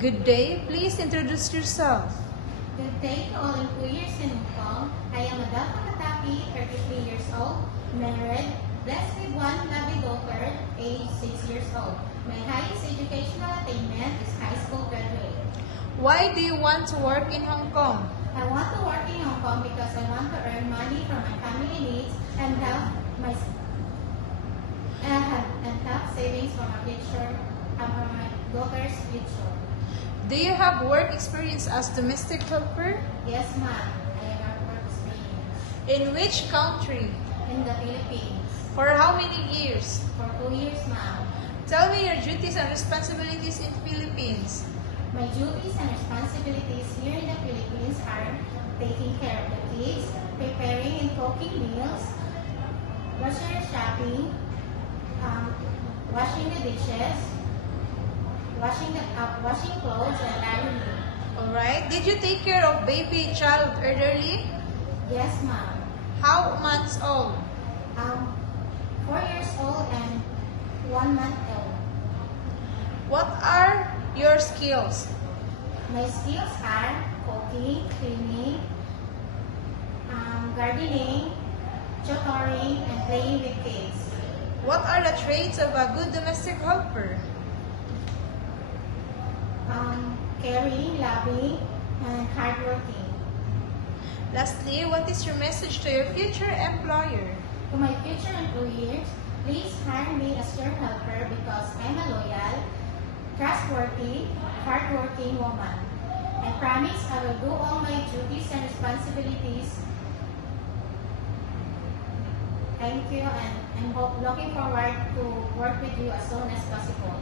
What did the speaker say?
Good day. Please introduce yourself. Good day to all employers in Hong Kong. I am Adele Makataki, 33 years old, married, blessed with one lovely daughter, age 6 years old. My highest educational attainment is high school graduate. Why do you want to work in Hong Kong? I want to work in Hong Kong because I want to earn money for my family needs and help savings for my future and for my daughter's future. Do you have work experience as domestic helper? Yes, ma'am. I have work experience In which country? in the Philippines For how many years? for 2 years, ma'am. Tell me your duties and responsibilities in Philippines. My duties and responsibilities here in the Philippines are taking care of the kids, preparing and cooking meals, grocery shopping, washing the dishes, washing clothes, and ironing. Alright. Did you take care of baby child elderly? Yes, ma'am. How months old? 4 years old and 1 month old. What are your skills? My skills are cooking, cleaning, gardening, tutoring, and playing with kids. What are the traits of a good domestic helper? Caring, loving, and hardworking. Lastly, what is your message to your future employer? To my future employers, please hire me as your helper because I'm a loyal, trustworthy, hardworking woman. I promise I will do all my duties and responsibilities. Thank you, and I'm looking forward to work with you as soon as possible.